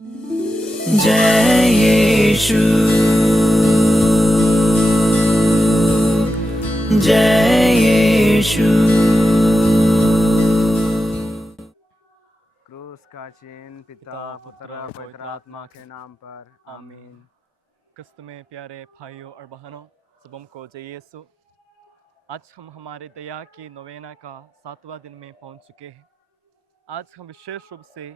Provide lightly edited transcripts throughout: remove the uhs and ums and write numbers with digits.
जय यीशु, जय यीशु। क्रूस का चिन्ह पिता पुत्र और पवित्र आत्मा के नाम पर आमीन। क्रिस्त में प्यारे भाइयों और बहनों, सबों को जय यीशु। आज हम हमारे दया की नोवेना का 7वां दिन में पहुंच चुके हैं। आज हम विशेष रूप से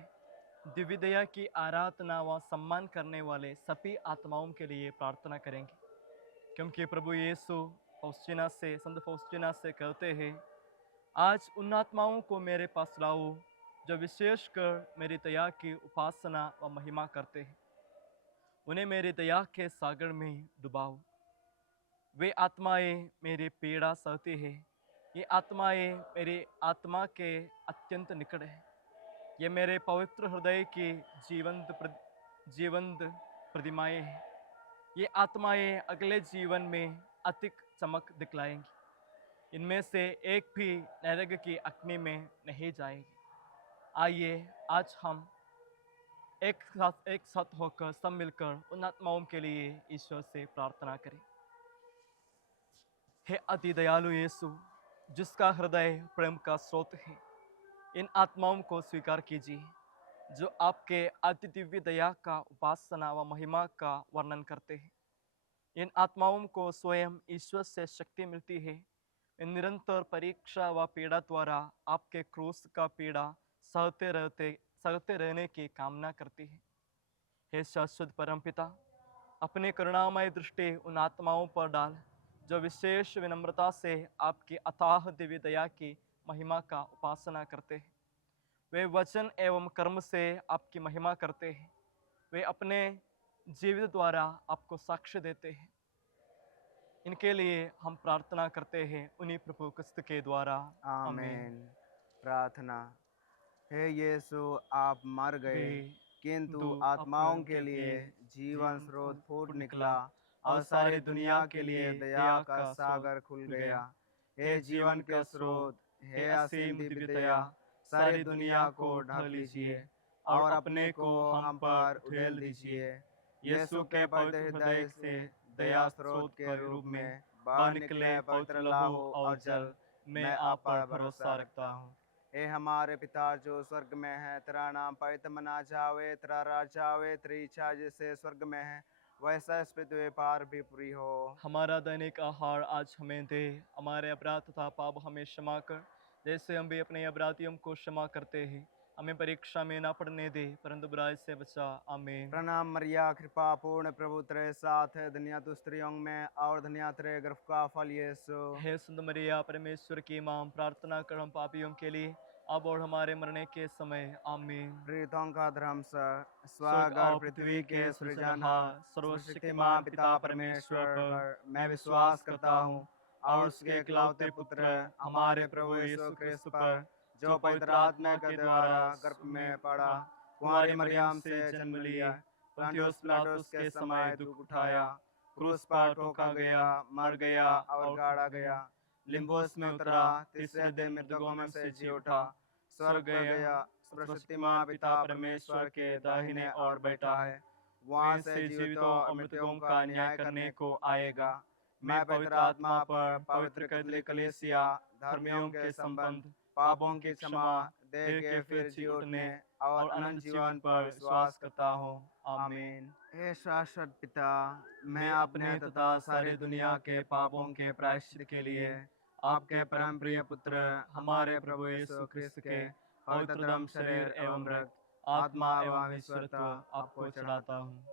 दिव्य दया की आराधना व सम्मान करने वाले सभी आत्माओं के लिए प्रार्थना करेंगे, क्योंकि प्रभु यीशु संत फौस्टीना से कहते हैं, आज उन आत्माओं को मेरे पास लाओ जो विशेषकर मेरी दया की उपासना व महिमा करते हैं। उन्हें मेरी दया के सागर में डुबाओ। वे आत्माएं मेरी पीड़ा सहती है। ये आत्माएं मेरी आत्मा के अत्यंत निकट है। ये मेरे पवित्र हृदय की जीवंत प्रतिमाएं हैं। ये आत्माएं अगले जीवन में अधिक चमक दिखलाएंगी। इनमें से एक भी नरक की अग्नि में नहीं जाएगी। आइए आज हम एक साथ होकर सब मिलकर उन आत्माओं के लिए ईश्वर से प्रार्थना करें। हे अति दयालु यीशु, जिसका हृदय प्रेम का स्रोत है, इन आत्माओं को स्वीकार कीजिए जो आपके अति दिव्य दया का उपासना व महिमा का वर्णन करते हैं। इन आत्माओं को स्वयं ईश्वर से शक्ति मिलती है। इन निरंतर परीक्षा व पीड़ा द्वारा आपके क्रूस का पीड़ा सहते रहने की कामना करती है। हे शाश्वत परमपिता, अपने करुणामय दृष्टि उन आत्माओं पर डाल जो विशेष विनम्रता से आपकी अथाह दिव्य दया की महिमा का उपासना करते हैं। वे वचन एवं कर्म से आपकी महिमा करते हैं। वे अपने जीवित द्वारा आपको साक्ष्य देते हैं। इनके लिए हम प्रार्थना करते हैं उन्हीं प्रभु क्रिस्त के द्वारा, आमीन। प्रार्थना। हे यीशु, आप मर गए किंतु आत्माओं के लिए जीवन स्रोत फूट निकला और सारी दुनिया के लिए दया का सागर खुल गया। हे जीवन के स्रोत, हे असीम दिव्य दया, सारी दुनिया को ढक लीजिए और अपने को हम पर उड़ेल दीजिए। यीशु के पवित्र हृदय से दया स्रोत के रूप में बाहर निकले पवित्र लहू और जल, मैं आप पर भरोसा रखता हूँ। हे हमारे पिता जो स्वर्ग में है, तेरा नाम पवित्र मना जावे, तेरा राज आवे, तेरी इच्छा जैसे स्वर्ग में है वैसा इस पृथ्वी पर भी पूरी हो। हमारा दैनिक आहार आज हमें दे, हमारे अपराध तथा पाप हमें क्षमा कर, जैसे हम भी अपने अपराधियों को क्षमा करते हैं। हमें परीक्षा में ना पड़ने दे, परंतु बुराई से बचा। आमीन। प्रणाम मरिया, कृपा पूर्ण, प्रभु तेरे साथ है, धन्य तू स्त्रियों में और धन्य तेरे गर्भ का फल यीशु। हे सुंद मरिया, परमेश्वर की मां, प्रार्थना कर हम पापियों के लिए अब और हमारे मरने के समय। आमीन। प्रीतों का धर्म स्वर्ग और पृथ्वी के सृजनहार सर्वशक्तिमान पिता परमेश्वर पर मैं विश्वास करता हूँ और उसके इकलौते पुत्र हमारे प्रभु यीशु क्रिस्त पर, जो पवित्र आत्मा के द्वारा गर्भ में पड़ा, कुंवारी मरियम से जन्म लिया, पुन्तियुस पिलातुस के समय दुख उठाया, क्रूस पर ठोका गया, मर गया और गाड़ा गया, लिम्बोस में उतरा, तीसरे दिन मृतकों में से जी उठा, स्वर्ग गया, सर्वशक्तिमान पिता परमेश्वर के दाहिने ओर बैठा है, वहां से जीवितों और मृतकों का न्याय करने को आएगा। मैं पवित्र आत्मा पर, पवित्र कैथोलिक कलीसिया, धर्मियों के संबंध, पापों की क्षमा, देह के फिर जी उठने और अनंत जीवन पर विश्वास करता हूँ। आमीन। हे शाश्वत पिता, मैं अपने तथा सारी दुनिया के पापों के प्रायश्चित के लिए आपके परम प्रिय पुत्र हमारे प्रभु यीशु क्रिस्त के पवित्र दम, शरीर एवं रक्त, आत्मा एवं ईश्वरत्व आपको चढ़ाता हूँ।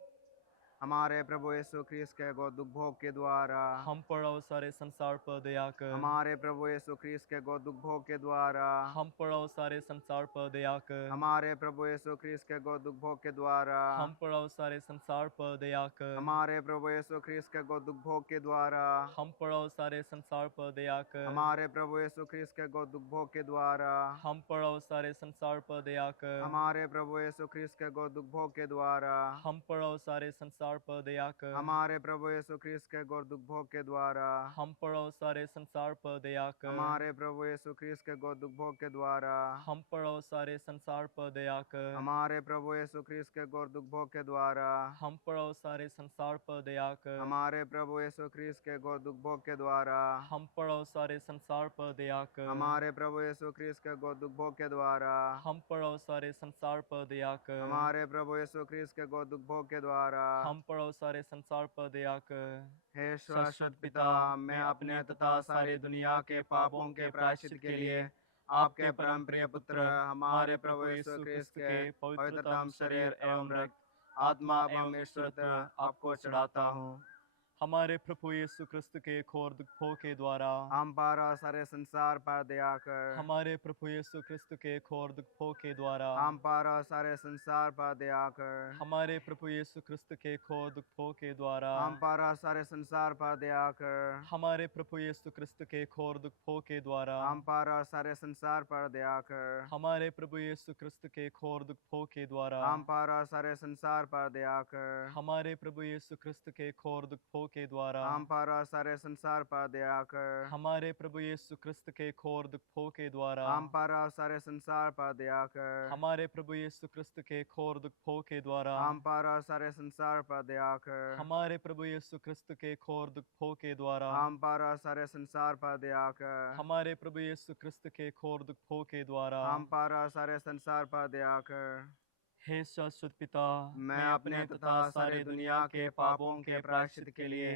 हमारे प्रभु यीशु क्रिस्त के गोद भोग के द्वारा हम पर और सारे संसार पर दया कर। हमारे प्रभु यीशु क्रिस्त के गोद भोग के द्वारा हम पर और सारे संसार पर दया कर। हमारे प्रभु यीशु क्रिस्त के गोद भोग के द्वारा हम पर और सारे संसार पर दया कर। हमारे प्रभु यीशु क्रिस्त के गोद भोग के द्वारा हम पर और सारे संसार पर दया कर। हमारे प्रभु यीशु क्रिस्त के गोद भोग के द्वारा हम पर और सारे संसार पर दया कर। हमारे प्रभु यीशु क्रिस्त के गोद भोग के द्वारा हम पर और सारे संसार संसार पर दया कर। हमारे प्रभु यीशु ख्रीस्त के गौर दुख भोग के द्वारा हम पर और सारे संसार पर दया कर। हमारे प्रभु यीशु ख्रीस्त के गौर दुख भोग के द्वारा हम पर और सारे संसार पर दया कर। हमारे प्रभु यीशु ख्रीस्त के गौर दुख भोग के द्वारा हम पर और सारे संसार पर दया कर। हमारे प्रभु यीशु ख्रीस्त के गौर दुख भोग के द्वारा हम पर और सारे संसार पर दया कर। हमारे प्रभु यीशु ख्रीस्त के गौर दुख भोग के द्वारा हम पर और सारे संसार पर दया कर। हमारे प्रभु यीशु ख्रीस्त के गौर दुख भोग के द्वारा हम पर और सारे संसार पर दया कर। हे शाश्वत पिता, मैं अपने तथा सारी दुनिया के पापों के प्रायश्चित के लिए आपके परम प्रिय पुत्र हमारे प्रभु यीशु ख्रीस्त के पवित्रतम शरीर एवं रक्त, आत्मा एवं ईश्वरत्व आपको चढ़ाता हूँ। हमारे प्रभु यीशु क्रिस्त के घोर दुखों के द्वारा हम पर और सारे संसार पर दया कर। हमारे प्रभु यीशु क्रिस्त के घोर दुखों के द्वारा हम पर और सारे संसार पर दया कर। हमारे प्रभु यीशु क्रिस्त के घोर दुखों के द्वारा हम पर और सारे संसार पर दया कर। हमारे प्रभु यीशु क्रिस्त के घोर दुखों के द्वारा हम पर और सारे संसार पर दया कर। हमारे प्रभु यीशु क्रिस्त के घोर दुखों के द्वारा हम पर और सारे संसार पर दया कर। हमारे प्रभु यीशु क्रिस्त के घोर दुखों के द्वारा हम पर और सारे संसार पर दया कर। हमारे प्रभु यीशु क्रिस्त के घोर दुखों के द्वारा हम पर और सारे संसार पर दया कर। हमारे प्रभु यीशु क्रिस्त के घोर दुखों के द्वारा हम पर और सारे संसार पर दया कर। हमारे प्रभु यीशु क्रिस्त के घोर दुखों के द्वारा हम पर और सारे संसार पर दया कर। हमारे प्रभु यीशु क्रिस्त के घोर दुखों के द्वारा हम पर और सारे संसार पर दया कर। हे शाश्वत पिता, मैं अपने तथा सारी दुनिया के पापों के प्रायश्चित के लिए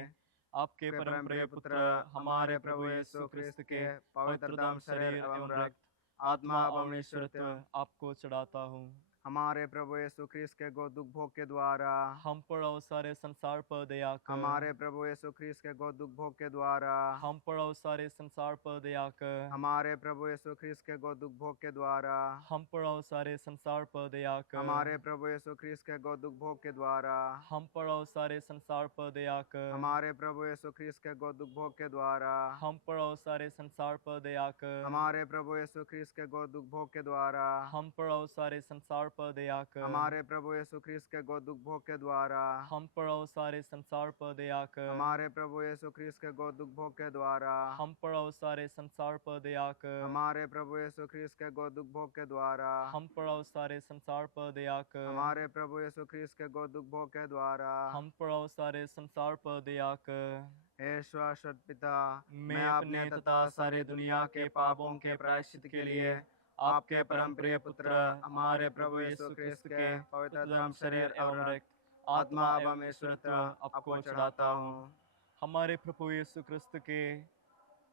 आपके परम प्रिय पुत्र हमारे प्रभु यीशु क्रिस्त के पवित्रतम शरीर एवं रक्त, आत्मा एवं ईश्वरत्व आपको चढ़ाता हूँ। हमारे प्रभु यीशु ख्रीस्त के गो दुख भोग के द्वारा हम पर और सारे संसार पर दया कर। हमारे प्रभु यीशु ख्रीस्त के गो दुख भोग के द्वारा हम पर और सारे संसार पर दया कर। हमारे प्रभु यीशु ख्रीस्त के गो दुख भोग के द्वारा हम पर और सारे संसार पर दया कर। हमारे प्रभु यीशु ख्रीस्त के गो दुख भोग के द्वारा हम पर और सारे संसार पर दया कर। हमारे प्रभु यीशु ख्रीस्त के गो दुख भोग के द्वारा हम पर और सारे संसार पर दया कर। हमारे प्रभु यीशु ख्रीस्त के गो दुख भोग के द्वारा हम पर और सारे संसार पर दया कर। हमारे प्रभु यीशु ख्रीस्त के गो दुख भोग के द्वारा हम पर और सारे संसार पर दया कर। हमारे प्रभु यीशु ख्रीस्त के गो दुख भोग के द्वारा हम पर और सारे संसार पर दया कर। हमारे प्रभु यीशु ख्रीस्त के गो दुख भोग के द्वारा हम पर और सारे संसार पर दया कर। हमारे प्रभु यीशु ख्रीस्त के गो दुख भोग के द्वारा हम पर और सारे संसार पर दया कर। हे शाश्वत पिता, मैं अपने तथा सारे दुनिया के पापों के प्रायश्चित के लिए आपके परम प्रिय पुत्र हमारे प्रभु यीशु ख्रिस्त के पवित्रतम शरीर एवं रक्त, आत्मा एवं ईश्वरत्व आपको चढ़ाता हूँ। हमारे प्रभु यीशु क्रिस्त के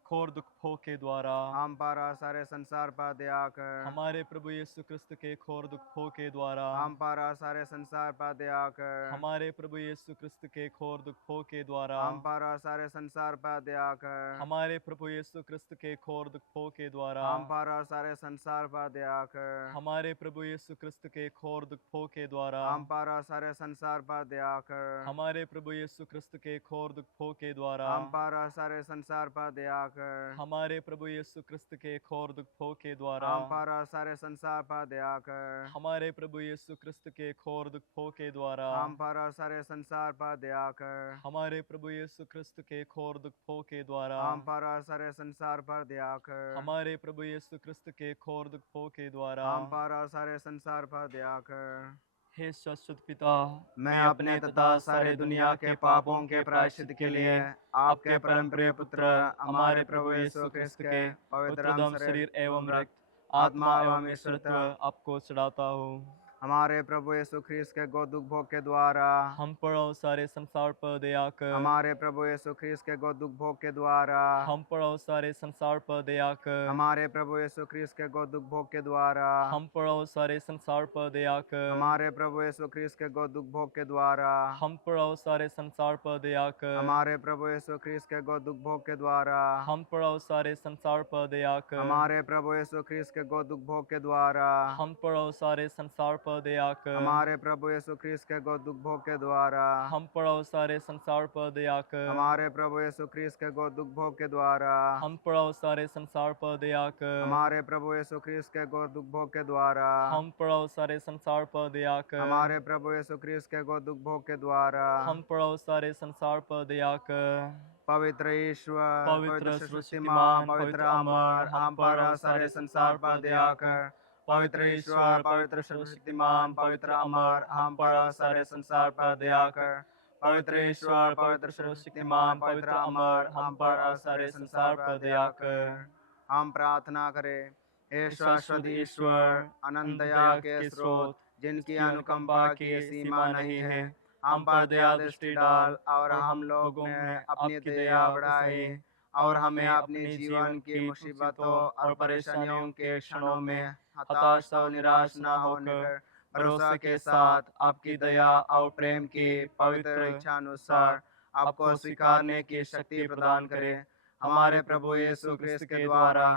घोर दुखों के द्वारा हम पर और सारे संसार पर दया कर। हमारे प्रभु यीशु क्रिस्त के घोर दुखों के द्वारा हम पर और सारे संसार पर दया कर। हमारे प्रभु यीशु क्रिस्त के घोर दुखों के द्वारा हम पर और सारे संसार पर दया कर। हमारे प्रभु यीशु क्रिस्त के घोर दुखों के द्वारा हम पर और सारे संसार पर दया कर। हमारे प्रभु यीशु क्रिस्त के घोर दुखों के द्वारा हम पर और सारे संसार पर दया कर। हमारे प्रभु यीशु क्रिस्त के घोर दुखों के द्वारा हम पर और सारे संसार पर दया कर। हमारे प्रभु यीशु क्रिस्त के घोर दुखों के द्वारा हम पर और सारे संसार पर दया कर। हमारे प्रभु यीशु क्रिस्त के घोर दुखों के द्वारा हम पर और सारे संसार पर दया कर। हमारे प्रभु यीशु क्रिस्त के घोर दुखों के द्वारा हम पर और सारे संसार पर दया कर। हमारे प्रभु यीशु क्रिस्त के घोर दुखों के द्वारा हम पर और सारे संसार पर दया कर। हे शाश्वत पिता, मैं अपने तथा सारे दुनिया के पापों के प्रायश्चित के लिए आपके परम प्रिय पुत्र हमारे प्रभु यीशु ख्रिस्त के पवित्रतम शरीर एवं रक्त, आत्मा एवं ईश्वरत्व आपको चढ़ाता हूँ। हमारे प्रभु यीशु ख्रिस्त के गो दुख भोग के द्वारा हम पर और सारे संसार पर दया कर। हमारे प्रभु यीशु ख्रिस्त के गो दुख भोग के द्वारा हम पर और सारे संसार पर दया कर। हमारे प्रभु यीशु ख्रिस्त के गो दुख भोग के द्वारा हम पर और सारे संसार पर दया कर। हमारे प्रभु यीशु ख्रिस्त के गो दुख भोग के द्वारा हम पर और सारे संसार पर दया कर। हमारे प्रभु यीशु ख्रिस्त के गो दुख भोग के द्वारा हम पर और सारे संसार पर दया कर। हमारे प्रभु यीशु ख्रिस्त के गो दुख भोग के द्वारा हम पर और सारे संसार पर पर दया कर। हमारे प्रभु यीशु ख्रिस्त के गो दुख भोग के द्वारा हम पर और सारे संसार पर दया कर। हमारे प्रभु यीशु ख्रिस्त के गो दुख भोग के द्वारा हम पर और सारे संसार पर दया कर। हमारे प्रभु यीशु ख्रिस्त के गो दुख भोग के द्वारा हम पर और सारे संसार पर दया कर। हमारे प्रभु यीशु ख्रिस्त के गो दुख भोग के द्वारा हम पर और सारे संसार पर दया कर। पवित्र ईश्वर पवित्र सर्वशक्तिमान पवित्र अमर हम पर और सारे संसार पर दया कर। पवित्र ईश्वर पवित्र सर्वशक्तिमान पवित्र अमर हम पर और सारे संसार पर दया कर। पवित्र ईश्वर पवित्र सर्वशक्तिमान पवित्र अमर हम पर और सारे संसार पर दया कर। हम प्रार्थना करें। हे शाश्वत ईश्वर अनंत दया के स्रोत जिनकी अनुकंपा की सीमा नहीं है, हम पर दया दृष्टि डाल और हम लोगों में अपनी दया बढ़ाए और हमें अपने जीवन की मुसीबतों और परेशानियों के क्षणों में हताश और निराश न होने कर भरोसा के साथ आपकी दया और प्रेम की पवित्र इच्छा अनुसार आपको स्वीकारने की शक्ति प्रदान करें। हमारे प्रभु यीशु ख्रिस्त के द्वारा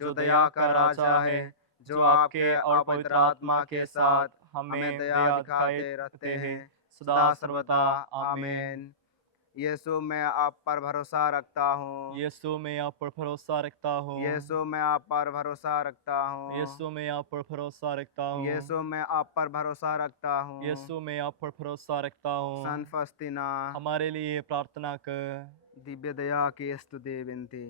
जो दया का राजा है, जो आपके और पवित्र आत्मा के साथ हमें दया दिखाते रहते हैं सदा सर्वदा। आमीन। यीशु मैं आप पर भरोसा रखता हूँ। यीशु मैं आप पर भरोसा रखता हूँ। यीशु मैं आप पर भरोसा रखता हूँ। यीशु मैं आप पर भरोसा रखता हूँ। यीशु मैं आप पर भरोसा रखता हूँ। यीशु मैं आप पर भरोसा रखता हूँ। सन फस्तीना हमारे लिए प्रार्थना कर। दिव्य दया की स्तुति विनती।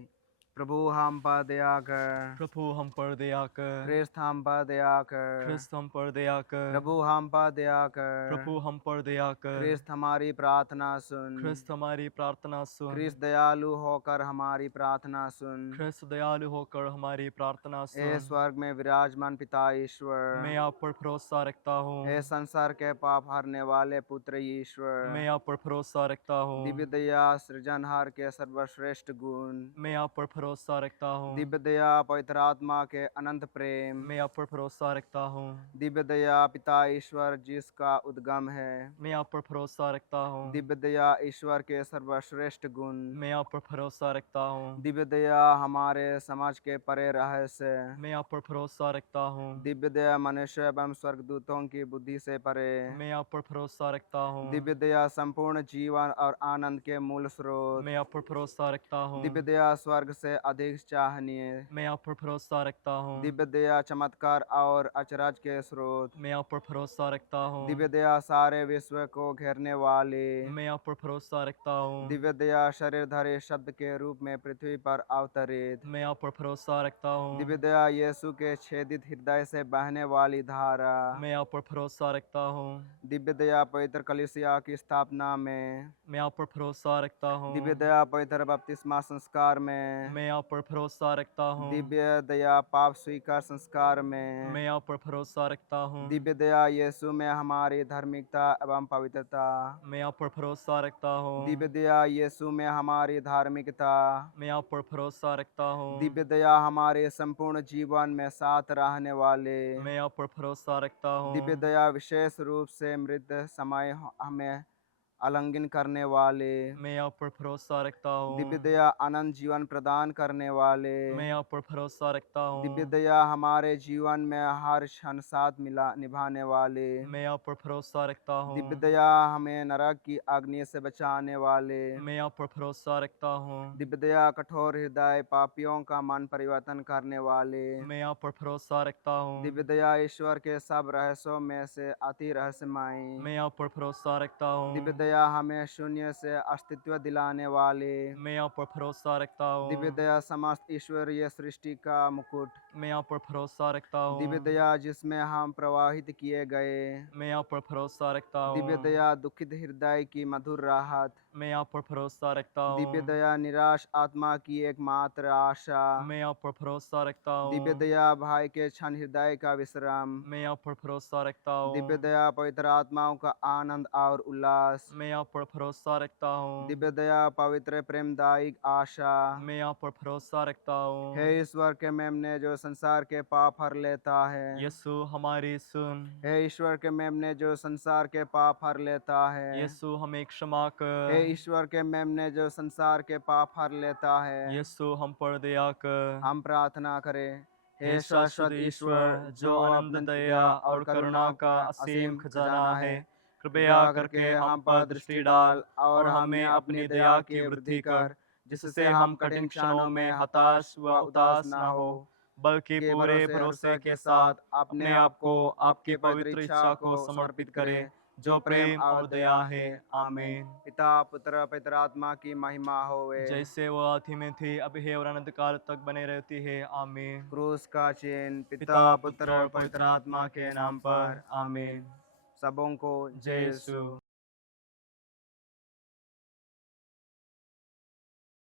प्रभु हम पर दया कर। प्रभु हम पर दया कर। ख्रिस्त हम पर दया कर। ख्रिस्त हम पर दया कर। प्रभु हम पर दया कर। प्रभु हम पर दया कर। ख्रिस्त हमारी प्रार्थना सुन। ख्रिस्त हमारी प्रार्थना सुन। ख्रिस्त दयालु होकर हमारी प्रार्थना सुन। ख्रिस्त दयालु होकर हमारी प्रार्थना हे सुन। स्वर्ग में विराजमान पिता ईश्वर, मैं आप पर भरोसा रखता हूँ। हे संसार के पाप हरने वाले पुत्र ईश्वर, मैं आप पर भरोसा रखता हूँ। दिव्य दया सृजनहार के सर्वश्रेष्ठ गुण, मैं आप पर भरोसा रखता हूँ। दिव्य दया पवित्र आत्मा के अनंत प्रेम, मैं आप पर भरोसा रखता हूँ। दिव्य दया पिता ईश्वर जिसका उद्गम है, मैं आप पर भरोसा रखता हूँ। दिव्य दया ईश्वर के सर्वश्रेष्ठ गुण, मैं आप पर भरोसा रखता हूँ। दिव्य दया हमारे समाज के परे रहस्य, मैं आप पर भरोसा रखता हूँ। दिव्य दया मनुष्य एवं स्वर्गदूतों की बुद्धि से परे, मैं आप पर भरोसा रखता हूँ। दिव्य दया संपूर्ण जीवन और आनंद के मूल स्रोत, मैं आप पर भरोसा रखता हूँ। दिव्य दया स्वर्ग से अधिक चाहनीय, मैं आप पर भरोसा रखता हूँ। दिव्य दया चमत्कार और अचरज के स्रोत, मैं आप पर भरोसा रखता हूँ। दिव्य दया सारे विश्व को घेरने वाली, मैं आप पर भरोसा रखता हूँ। दिव्य दया शरीरधारी शब्द के रूप में पृथ्वी पर अवतरित, मैं आप पर भरोसा रखता हूँ। दिव्य दया यीशु के छेदित हृदय से बहने वाली धारा, मैं आप पर भरोसा रखता हूँ। दिव्य दया पवित्र कलीसिया की स्थापना में, मैं आप पर भरोसा रखता हूँ। दिव्य दया पवित्र बपतिस्मा संस्कार में, मैं आप पर भरोसा रखता हूँ। दिव्य दया पाप स्वीकार संस्कार में, मैं आप पर भरोसा रखता हूँ। दिव्य दया यीशु में हमारी धार्मिकता एवं पवित्रता, मैं आप पर भरोसा रखता हूँ। दिव्य दया यीशु में हमारी धार्मिकता, मैं आप पर भरोसा रखता हूँ। दिव्य दया हमारे संपूर्ण जीवन में साथ रहने वाले, मैं आप पर भरोसा रखता हूँ। दिव्य दया विशेष रूप से मृत समय हमें आलिंगन करने वाले, मैं आप पर भरोसा रखता हूँ। दिव्य दया अनंत जीवन प्रदान करने वाले, मैं आप पर भरोसा रखता हूँ। दिव्य दया हमारे जीवन में हर क्षण साथ मिला निभाने वाले, मैं आप पर भरोसा रखता हूँ। दिव्य दया हमें नरक की अग्नि से बचाने वाले, मैं आप पर भरोसा रखता हूँ। दिव्य दया कठोर हृदय पापियों का मन परिवर्तन करने वाले, मैं आप पर भरोसा रखता हूँ। दिव्य दया ईश्वर के सब रहस्यों में से अति रहस्यमय, मैं आप पर भरोसा रखता हूँ। दिव्य दया हमें शून्य से अस्तित्व दिलाने वाले, मैं आप पर भरोसा रखता हूँ। दिव्य दया समस्त ईश्वरीय सृष्टि का मुकुट, मैं आप पर भरोसा रखता हूँ। दिव्य दया जिसमें हम प्रवाहित किए गए, मैं आप पर भरोसा रखता हूँ। दिव्य दया दुखित हृदय की मधुर राहत, मैं आप पर भरोसा रखता हूँ। दिव्य दया निराश आत्मा की एकमात्र आशा, मैं आप पर भरोसा रखता हूँ। दिव्य दया भाई के क्षण हृदय का विश्राम, मैं आप पर भरोसा रखता हूँ। दिव्य दया पवित्र आत्माओं का आनंद और उल्लास, मैं आप पर भरोसा रखता हूँ। दिव्य दया पवित्र प्रेमदायक आशा, मैं आप पर भरोसा रखता हूँ। हे ईश्वर के मेमने जो संसार के पाप हर लेता है, यीशु हमारी सुन। हे ईश्वर के मेमने जो संसार के पाप हर लेता है, यीशु हमें क्षमा हे कर। ईश्वर के मेमने जो संसार के पाप हर लेता है, यीशु हम पर दया कर। हम प्रार्थना करें। हे शाश्वत ईश्वर, जो अनंत दया और करुणा का असीम खजाना है, कृपया करके हम पर दृष्टि डाल और हमें अपनी दया की वृद्धि कर, जिससे हम कठिन क्षणों में हताश व उदास ना हो, बल्कि पूरे भरोसे के साथ अपने आप को आपकी पवित्र इच्छा को समर्पित करें, जो प्रेम और दया है। आमीन। पिता पुत्र पवित्र आत्मा की महिमा होवे। जैसे वो आदि में थी, अभी है और अनंत काल तक बने रहती है। आमीन। क्रूस का चिन्ह पिता पुत्र और पवित्र आत्मा के नाम पर। आमीन। सबों को जय यीशु।